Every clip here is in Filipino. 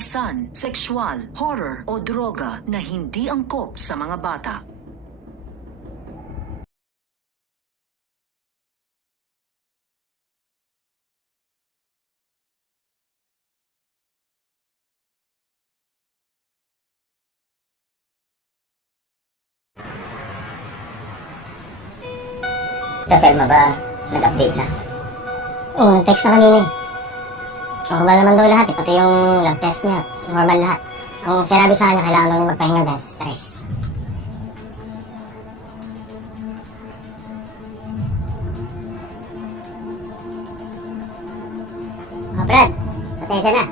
karahasan, sexual, horror o droga na hindi angkop sa mga bata. Sa Telma ba nag-update na? Oo, text na kanina eh. Normal naman daw lahat eh, pati yung lab test niya, normal lahat. Ang sinabi sa kanya, kailangan daw niya magpahinga dahil sa stress. Oh, Brad, pasensya na.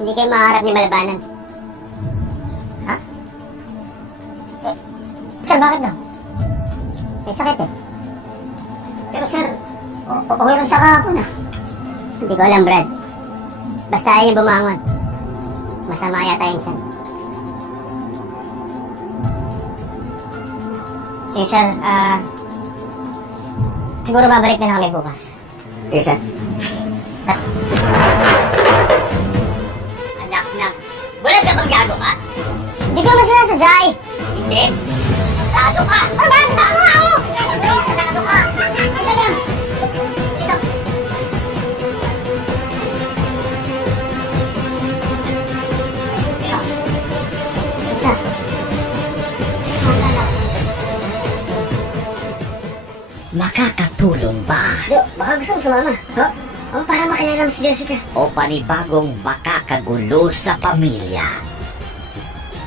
Hindi kayo makaharap ni Malabanan. Ha? Sir, bakit daw? May sakit eh. Pero sir, okay lang siya kahapon ah. Hindi ko alam, Brad. Basta ayaw niya bumangon. Masama yata yun siya. Sige sir, siguro babalik na kami bukas. Sige, sir. Anak, bulag ka bang gago ka? Hindi ko naman sinasadya eh. Hindi. Tado ka! Brad, tama ako! Tado ka! Ito lang. Ito. Basta. Makakatulong ba? Jo, baka gusto mo sumama. Ha? Oh, para makilala mo si Jessica. O panibagong makakagulo sa pamilya?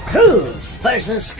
Cruz versus